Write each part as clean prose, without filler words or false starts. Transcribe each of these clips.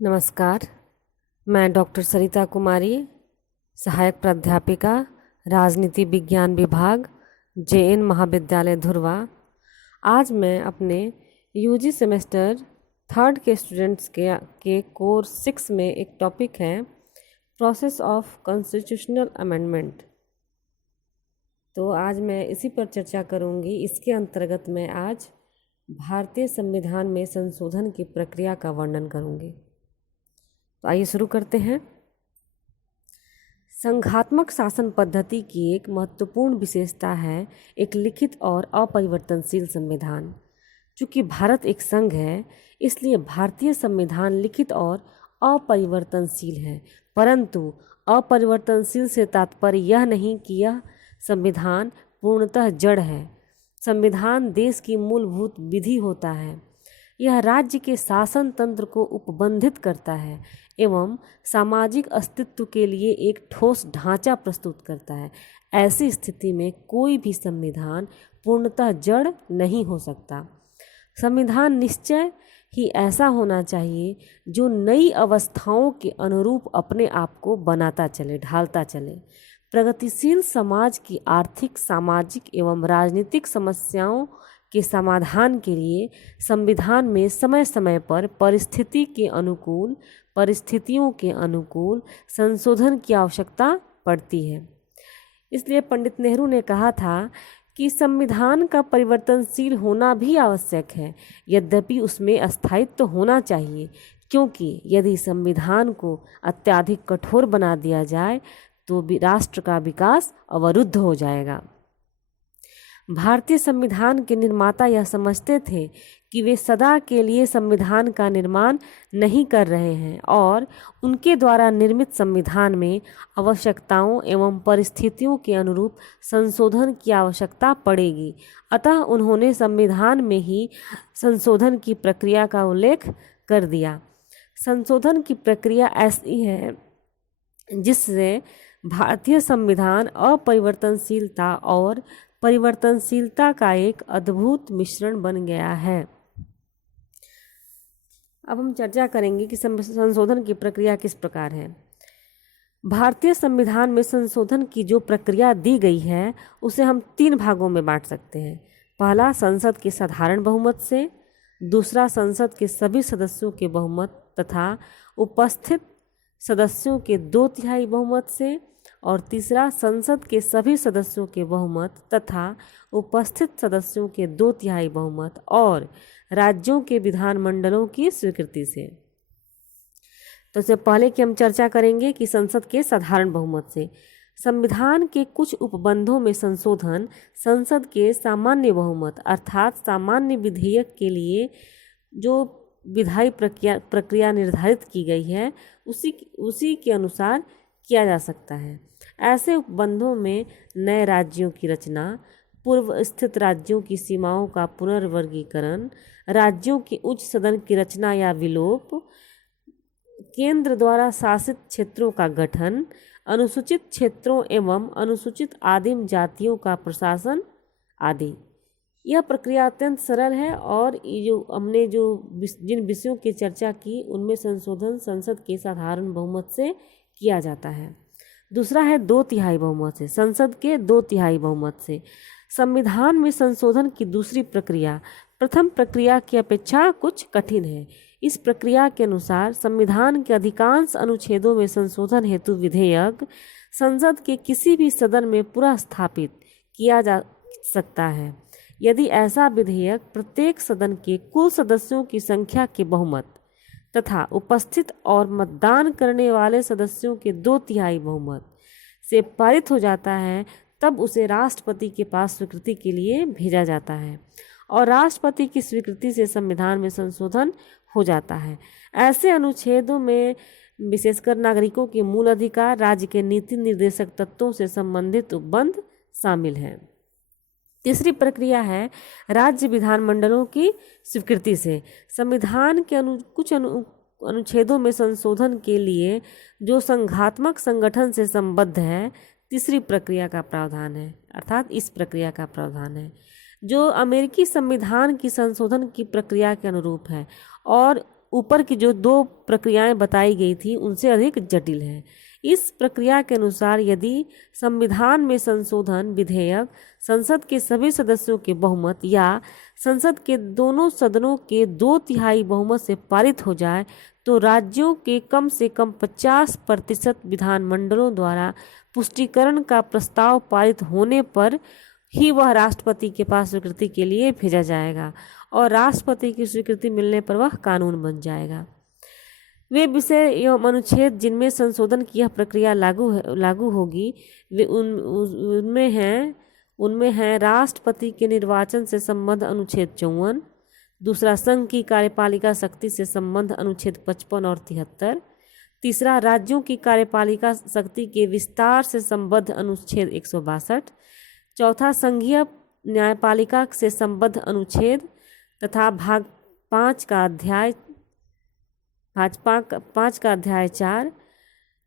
नमस्कार। मैं डॉक्टर सरिता कुमारी, सहायक प्राध्यापिका, राजनीति विज्ञान विभाग, JN महाविद्यालय धुर्वा। आज मैं अपने यूजी सेमेस्टर 3rd के स्टूडेंट्स के कोर्स 6 में एक टॉपिक है प्रोसेस ऑफ कॉन्स्टिट्यूशनल अमेंडमेंट। तो आज मैं इसी पर चर्चा करूंगी। इसके अंतर्गत मैं आज भारतीय संविधान में संशोधन की प्रक्रिया का वर्णन करूंगी। तो आइए शुरू करते हैं। संघात्मक शासन पद्धति की एक महत्वपूर्ण विशेषता है एक लिखित और अपरिवर्तनशील संविधान। चूँकि भारत एक संघ है, इसलिए भारतीय संविधान लिखित और अपरिवर्तनशील है। परंतु अपरिवर्तनशील से तात्पर्य यह नहीं कि यह संविधान पूर्णतः जड़ है। संविधान देश की मूलभूत विधि होता है। यह राज्य के शासन तंत्र को उपबंधित करता है एवं सामाजिक अस्तित्व के लिए एक ठोस ढांचा प्रस्तुत करता है। ऐसी स्थिति में कोई भी संविधान पूर्णतः जड़ नहीं हो सकता। संविधान निश्चय ही ऐसा होना चाहिए जो नई अवस्थाओं के अनुरूप अपने आप को बनाता चले, ढालता चले। प्रगतिशील समाज की आर्थिक, सामाजिक एवं राजनीतिक समस्याओं के समाधान के लिए संविधान में समय समय पर परिस्थितियों के अनुकूल संशोधन की आवश्यकता पड़ती है। इसलिए पंडित नेहरू ने कहा था कि संविधान का परिवर्तनशील होना भी आवश्यक है, यद्यपि उसमें अस्थायित्व होना चाहिए, क्योंकि यदि संविधान को अत्यधिक कठोर बना दिया जाए तो राष्ट्र का विकास अवरुद्ध हो जाएगा। भारतीय संविधान के निर्माता यह समझते थे कि वे सदा के लिए संविधान का निर्माण नहीं कर रहे हैं और उनके द्वारा निर्मित संविधान में आवश्यकताओं एवं परिस्थितियों के अनुरूप संशोधन की आवश्यकता पड़ेगी। अतः उन्होंने संविधान में ही संशोधन की प्रक्रिया का उल्लेख कर दिया। संशोधन की प्रक्रिया ऐसी है जिससे भारतीय संविधान अपरिवर्तनशीलता और परिवर्तनशीलता का एक अद्भुत मिश्रण बन गया है। अब हम चर्चा करेंगे कि संशोधन की प्रक्रिया किस प्रकार है। भारतीय संविधान में संशोधन की जो प्रक्रिया दी गई है उसे हम 3 भागों में बांट सकते हैं। पहला, संसद के साधारण बहुमत से। दूसरा, संसद के सभी सदस्यों के बहुमत तथा उपस्थित सदस्यों के 2/3 बहुमत से। और तीसरा, संसद के सभी सदस्यों के बहुमत तथा उपस्थित सदस्यों के 2/3 बहुमत और राज्यों के विधानमंडलों की स्वीकृति से। तो इससे पहले कि हम चर्चा करेंगे कि संसद के साधारण बहुमत से। संविधान के कुछ उपबंधों में संशोधन संसद के सामान्य बहुमत अर्थात सामान्य विधेयक के लिए जो विधायी प्रक्रिया निर्धारित की गई है उसी के अनुसार किया जा सकता है। ऐसे उपबंधों में नए राज्यों की रचना, पूर्व स्थित राज्यों की सीमाओं का पुनर्वर्गीकरण, राज्यों के उच्च सदन की रचना या विलोप, केंद्र द्वारा शासित क्षेत्रों का गठन, अनुसूचित क्षेत्रों एवं अनुसूचित आदिम जातियों का प्रशासन आदि। यह प्रक्रिया अत्यंत सरल है और हमने जिन विषयों की चर्चा की उनमें संशोधन संसद के साधारण बहुमत से किया जाता है। दूसरा है 2/3 बहुमत से। संसद के 2/3 बहुमत से संविधान में संशोधन की दूसरी प्रक्रिया प्रथम प्रक्रिया की अपेक्षा कुछ कठिन है। इस प्रक्रिया के अनुसार संविधान के अधिकांश अनुच्छेदों में संशोधन हेतु विधेयक संसद के किसी भी सदन में पुनः स्थापित किया जा सकता है यदि ऐसा विधेयक प्रत्येक सदन के कुल सदस्यों की संख्या के बहुमत तथा उपस्थित और मतदान करने वाले सदस्यों के 2/3 बहुमत से पारित हो जाता है। तब उसे राष्ट्रपति के पास स्वीकृति के लिए भेजा जाता है और राष्ट्रपति की स्वीकृति से संविधान में संशोधन हो जाता है। ऐसे अनुच्छेदों में विशेषकर नागरिकों के मूल अधिकार, राज्य के नीति निर्देशक तत्वों से संबंधित उपबंध शामिल हैं। तीसरी प्रक्रिया है राज्य विधानमंडलों की स्वीकृति से। संविधान के कुछ अनुच्छेदों में संशोधन के लिए जो संघात्मक संगठन से संबद्ध है, तीसरी प्रक्रिया का प्रावधान है, अर्थात इस प्रक्रिया का प्रावधान है जो अमेरिकी संविधान की संशोधन की प्रक्रिया के अनुरूप है और ऊपर की जो 2 प्रक्रियाएं बताई गई थी उनसे अधिक जटिल है। इस प्रक्रिया के अनुसार यदि संविधान में संशोधन विधेयक संसद के सभी सदस्यों के बहुमत या संसद के दोनों सदनों के 2/3 बहुमत से पारित हो जाए तो राज्यों के कम से कम 50% विधानमंडलों द्वारा पुष्टिकरण का प्रस्ताव पारित होने पर ही वह राष्ट्रपति के पास स्वीकृति के लिए भेजा जाएगा और राष्ट्रपति की स्वीकृति मिलने पर वह कानून बन जाएगा। वे विषय एवं अनुच्छेद जिनमें संशोधन की यह प्रक्रिया लागू होगी वे उनमें हैं राष्ट्रपति के निर्वाचन से संबद्ध अनुच्छेद 54, दूसरा संघ की कार्यपालिका शक्ति से संबद्ध अनुच्छेद 55 और 73, तीसरा राज्यों की कार्यपालिका शक्ति के विस्तार से संबद्ध अनुच्छेद 162, चौथा संघीय न्यायपालिका से संबद्ध अनुच्छेद तथा भाग 5 का अध्याय 4,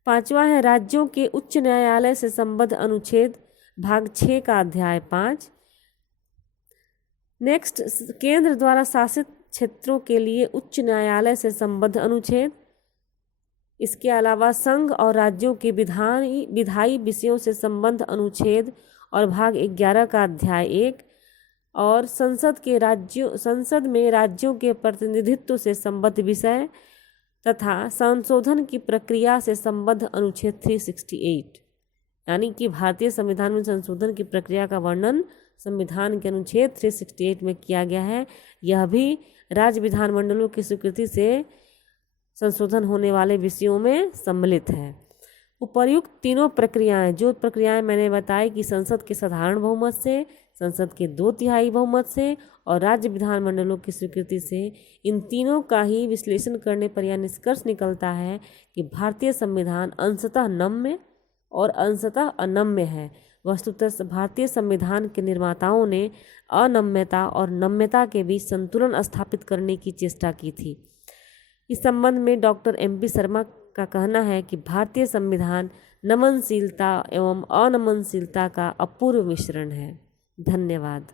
पांचवा है राज्यों के उच्च न्यायालय से संबद्ध अनुच्छेद भाग 6 का अध्याय 5। नेक्स्ट, केंद्र द्वारा शासित क्षेत्रों के लिए उच्च न्यायालय से संबद्ध अनुच्छेद। इसके अलावा संघ और राज्यों के विधायी विषयों से संबद्ध अनुच्छेद और भाग 11 का अध्याय 1 और संसद में राज्यों के प्रतिनिधित्व से संबद्ध विषय तथा संशोधन की प्रक्रिया से संबद्ध अनुच्छेद 368। यानी कि भारतीय संविधान में संशोधन की प्रक्रिया का वर्णन संविधान के अनुच्छेद 368 में किया गया है। यह भी राज्य विधानमंडलों की स्वीकृति से संशोधन होने वाले विषयों में सम्मिलित है। उपर्युक्त तीनों प्रक्रियाएं, जो प्रक्रियाएं मैंने बताई कि संसद के साधारण बहुमत से, संसद के 2/3 बहुमत से और राज्य विधानमंडलों की स्वीकृति से, इन तीनों का ही विश्लेषण करने पर यह निष्कर्ष निकलता है कि भारतीय संविधान अंशतः नम्य और अंशतः अनम्य है। वस्तुतः भारतीय संविधान के निर्माताओं ने अनम्यता और नम्यता के बीच संतुलन स्थापित करने की चेष्टा की थी। इस संबंध में डॉक्टर MP शर्मा का कहना है कि भारतीय संविधान नमनशीलता एवं अनमनशीलता का अपूर्व मिश्रण है। धन्यवाद।